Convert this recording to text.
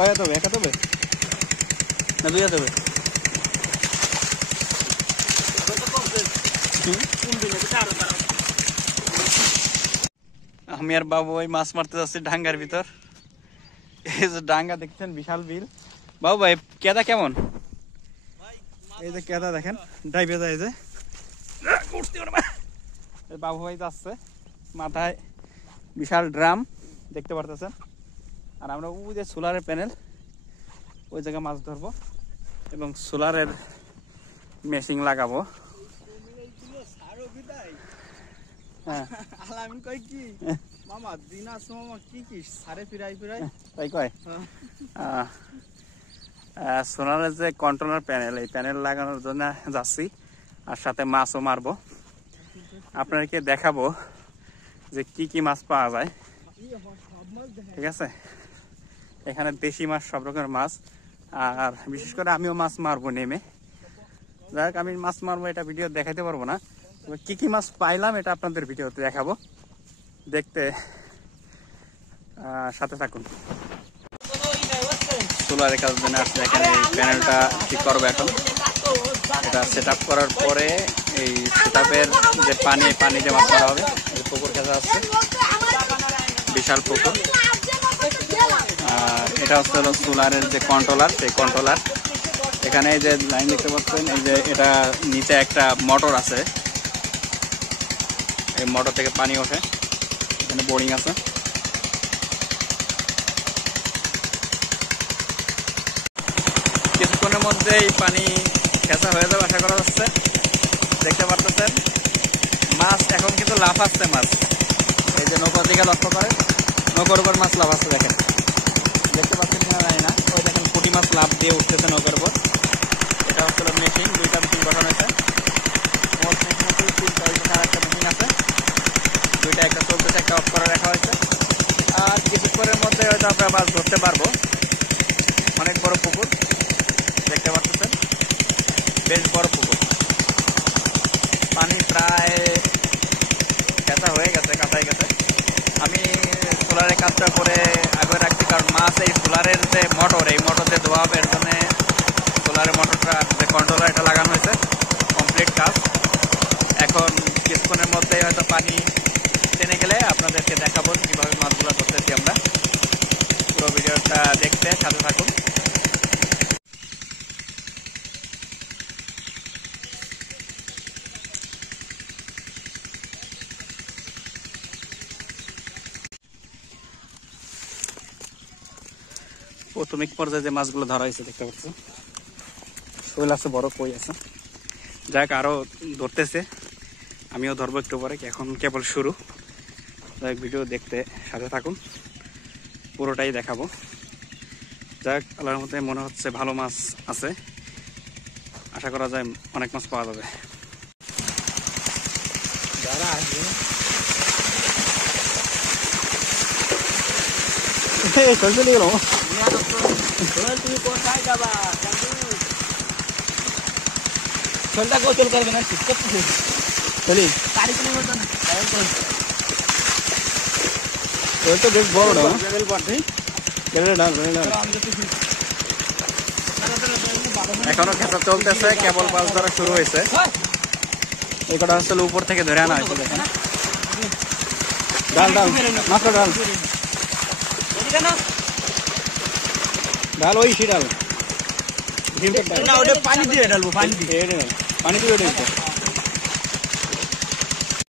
কয় তবে একা তবে না দুই তবে আমি আর বাবু ভাই মাছ মারতে যাচ্ছি ডাঙ্গার ভিতর। এই যে ডাঙ্গা দেখছেন, বিশাল বিল। বাবু ভাই কেদা কেমন? এই যে কেদা দেখেন ডাইবে যায় যে বাবু ভাই যাচ্ছে, মাথায় বিশাল ড্রাম দেখতে পারতেছেন। আর আমরা ওই যে সোলারের প্যানেল ওই জায়গায় মাছ ধরবো এবং সোলারের মেশিন লাগাবো। হ্যাঁ মামা দিনাস মামা কি সারে ফিরাই তাই কয়। সোলারের যে কন্ট্রোলার প্যানেল, এই প্যানেল লাগানোর জন্য যাচ্ছি, আর সাথে মাছও মারবো। আপনাদেরকে দেখাবো যে কি কি মাছ পাওয়া যায়। ঠিক আছে, এখানে দেশি মাছ, সব রকমের মাছ, আর বিশেষ করে আমিও মাছ মারবো নেমে। যাই হোক, আমি মাছ মারবো এটা ভিডিও দেখাইতে পারবো না, তবে কি কি মাছ পাইলাম এটা আপনাদের ভিডিওতে দেখাবো। দেখতে সাথে থাকুন। সোলারের কাজ জন্য আসছে এখানে, এই প্যানেলটা ঠিক করবো এখন। এটা সেট আপ করার পরে এই সেট আপের যে পানি যে মাছ মারা হবে, এই পুকুর কাছে আসছে, বিশাল পুকুর। আর এটা হচ্ছে হলো সোলারের যে কন্ট্রোলার, সেই কন্ট্রোলার। এখানে এই যে লাইন দেখতে পাচ্ছেন, এই যে এটা নিচে একটা মোটর আছে, এই মোটর থেকে পানি ওঠে, এখানে বোরিং আছে। কিছুক্ষণের মধ্যেই পানি খেঁচা হয়ে যাবে আশা করা যাচ্ছে। দেখতে পারতেছেন মাছ এখন কিন্তু লাফাচ্ছে মাছ। এই যে নৌকার দিকে লক্ষ্য করে, নৌকার উপর মাছ লাফাচ্ছে, দেখেন দেখতে পাচ্ছেন কিনা জানি না। ওই দেখেন পুঁটি মাছ লাফ দিয়ে উঠতেছে নৌকার উপর। এটা হচ্ছে মেশিন, দুইটা মেশিন বসানো হয়েছে। মোট মেশিন হচ্ছে তিনটা, আর একটা মেশিন আছে দুইটা, একটা চলতেছে, একটা অফ করে রাখা হয়েছে। আর কিছুক্ষণের মধ্যে হয়তো আমরা মাছ ধরতে পারবো। অনেক বড় পুকুর দেখতে পাচ্ছেন, বেশ বড় পুকুর। পানি প্রায় খেঁচা হয়ে গেছে, কাঁচাই গেছে। আমি সোলারের কাজটা করে আগে রাখছি, কারণ মাছ এই সোলারের যে মোটর, এই মোটর দিয়ে ধোয়া হবে, এর জন্য সোলারের মোটরটা যে কন্ট্রোলার এটা লাগানো হয়েছে, কমপ্লিট কাজ। এখন কিছুক্ষণের মধ্যেই হয়তো পানি টেনে গেলে আপনাদেরকে দেখাবো কীভাবে মাছগুলো ধরতেছি আমরা। পুরো ভিডিওটা দেখতে সাথে থাকুন। প্রাথমিক পর্যায়ে যে মাছগুলো ধরা হয়েছে দেখতে পাচ্ছেন, শোল আছে, বড় কই আছে। যাক, আরো ধরতেছে, আমিও ধরবো একটু পরে, এখন কেবল শুরু। যাক, ভিডিও দেখতে সাথে থাকুন, পুরোটাই দেখাবো। যাক, আল্লাহর মধ্যে মনে হচ্ছে ভালো মাছ আছে, আশা করা যায় অনেক মাছ পাওয়া যাবে। যারা আসবে চলে গেল, তুমি কোথায় যাবা? চলটা গোচল করবে না, চলি তো বেশ বড় না, এখনো খেঁচা চলতেছে, কেবল মাছ ধরা শুরু হয়েছে। এই কটা হচ্ছে উপর থেকে ধরে আনা হয়েছে। দেখেন ডাল ডাল মাত্র ডাল ডাল, ওই ডাল পানি দিয়ে ঢালবো, পানি দিয়ে